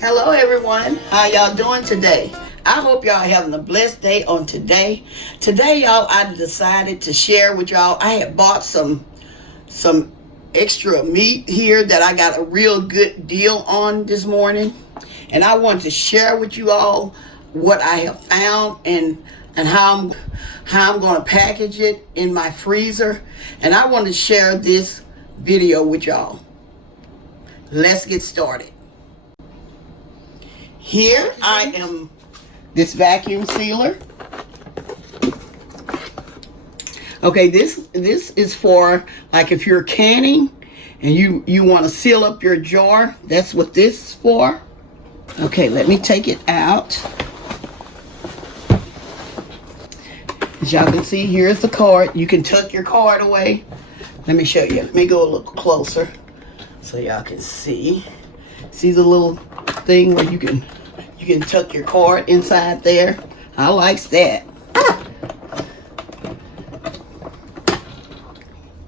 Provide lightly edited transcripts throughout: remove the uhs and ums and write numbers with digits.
Hello everyone, how y'all doing today? I hope y'all having a blessed day on today. Today y'all, I decided to share with y'all. I had bought some extra meat here that I got a real good deal on this morning, and I wanted to share with you all what I have found and how I'm going to package it in my freezer. And I want to share this video with y'all. Let's get started. Here I am, this vacuum sealer. Okay, this is for, like, if you're canning and you want to seal up your jar. That's what this is for. Okay, let me take it out. As y'all can see, here's the card. You can tuck your card away. Let me show you. Let me go a little closer so y'all can see. See the little thing where you can tuck your card inside there. I likes that.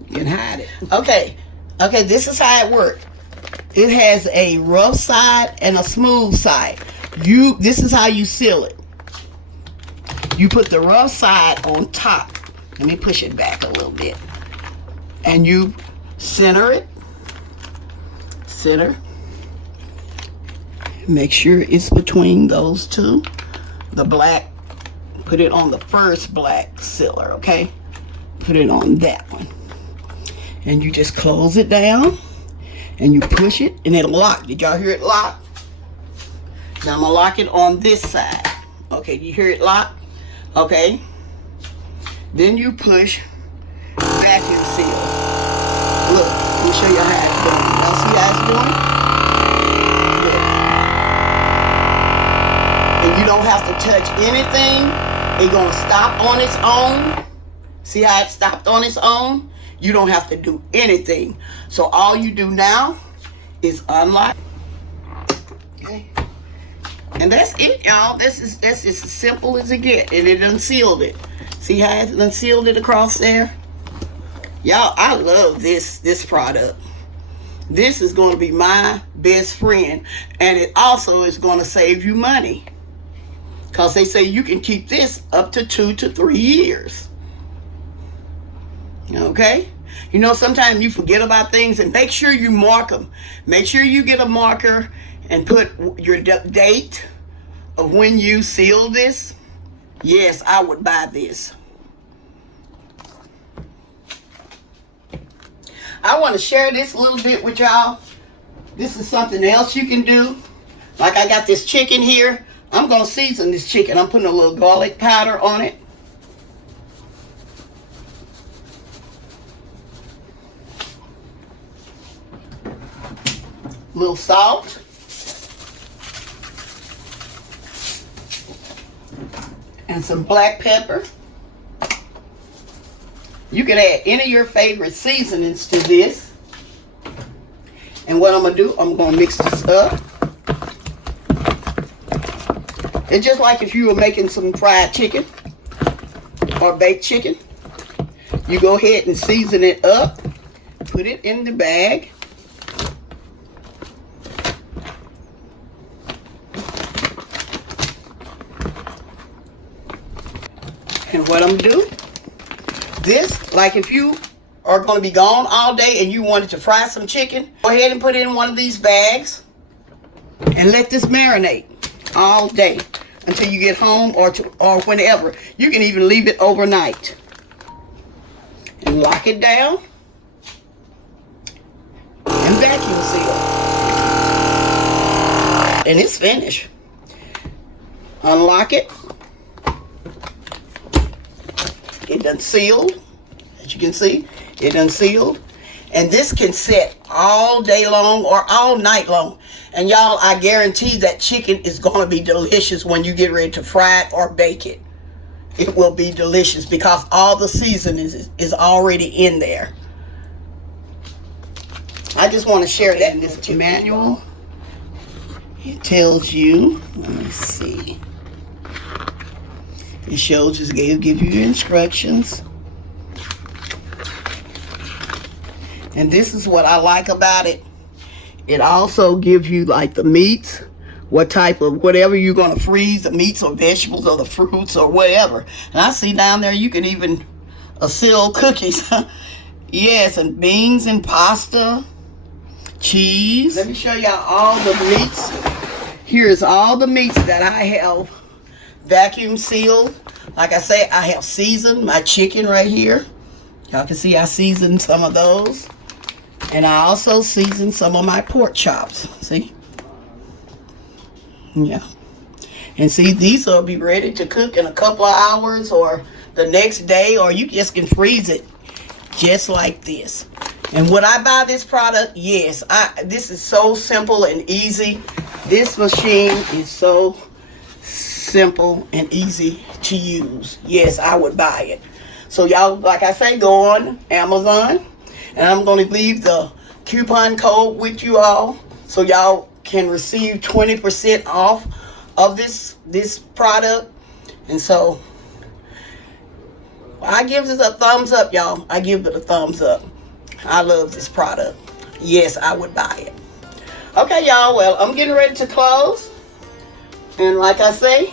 You can hide it. Okay, this is how it works. It has a rough side and a smooth side. This is how you seal it. You put the rough side on top. Let me push it back a little bit. And you center it. Center. Make sure it's between those two. The black, put it on the first black sealer, okay? Put it on that one. And you just close it down and you push it and it'll lock. Did y'all hear it lock? Now I'm gonna lock it on this side. Okay, you hear it lock? Okay. Then you push vacuum seal. Look, let me show you how it's doing. Y'all see how it's doing? And you don't have to touch anything. It's gonna stop on its own. See how it stopped on its own? You don't have to do anything. So all you do now is unlock. Okay. And that's it, y'all. That's as simple as it gets. And it unsealed it. See how it unsealed it across there? Y'all, I love this product. This is going to be my best friend. And it also is going to save you money. Because they say you can keep this up to 2 to 3 years. Okay? You know, sometimes you forget about things, and make sure you mark them. Make sure you get a marker and put your date of when you seal this. Yes, I would buy this. I want to share this a little bit with y'all. This is something else you can do. Like, I got this chicken here. I'm going to season this chicken. I'm putting a little garlic powder on it. A little salt. And some black pepper. You can add any of your favorite seasonings to this. And what I'm going to do, I'm going to mix this up. It's just like if you were making some fried chicken or baked chicken. You go ahead and season it up. Put it in the bag. And what I'm going to do, this, like if you are going to be gone all day and you wanted to fry some chicken, go ahead and put it in one of these bags and let this marinate all day until you get home or whenever. You can even leave it overnight. And lock it down and vacuum seal. And it's finished. Unlock it. It done sealed. As you can see, it done sealed. And this can sit all day long or all night long. And y'all, I guarantee that chicken is going to be delicious when you get ready to fry it or bake it. It will be delicious because all the seasoning is already in there. I just want to share that in this manual. It tells you, let me see. It shows, just give you your instructions. And this is what I like about it. It also gives you like the meats what type of whatever you're going to freeze, the meats or vegetables or the fruits or whatever. And I see down there you can even seal cookies. Yes, and beans and pasta, cheese. Let me show y'all all the meats. Here's all the meats that I have vacuum sealed. Like I say, I have seasoned my chicken right here. Y'all can see I seasoned some of those. And I also seasoned some of my pork chops. See? Yeah. And see, these will be ready to cook in a couple of hours or the next day, or you just can freeze it just like this. And would I buy this product? Yes. This is so simple and easy. This machine is so simple and easy to use. Yes, I would buy it. So y'all, like I say, go on Amazon, and I'm going to leave the coupon code with you all so y'all can receive 20% off of this product. And so I give this a thumbs up, y'all. I give it a thumbs up. I love this product. Yes, I would buy it. Okay, y'all. Well, I'm getting ready to close. And like I say,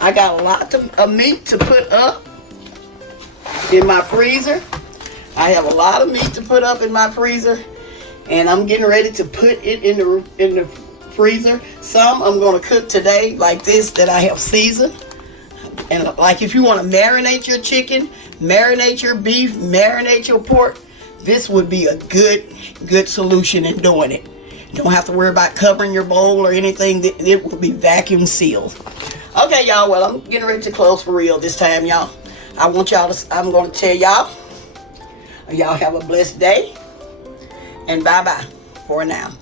I got a lot of meat to put up in my freezer. I have a lot of meat to put up in my freezer. And I'm getting ready to put it in the freezer. Some I'm going to cook today, like this that I have seasoned. And like if you want to marinate your chicken, marinate your beef, marinate your pork, this would be a good solution in doing it. You don't have to worry about covering your bowl or anything. It will be vacuum sealed. Okay, y'all. Well, I'm getting ready to close for real this time, y'all. I'm going to tell y'all have a blessed day. And bye-bye for now.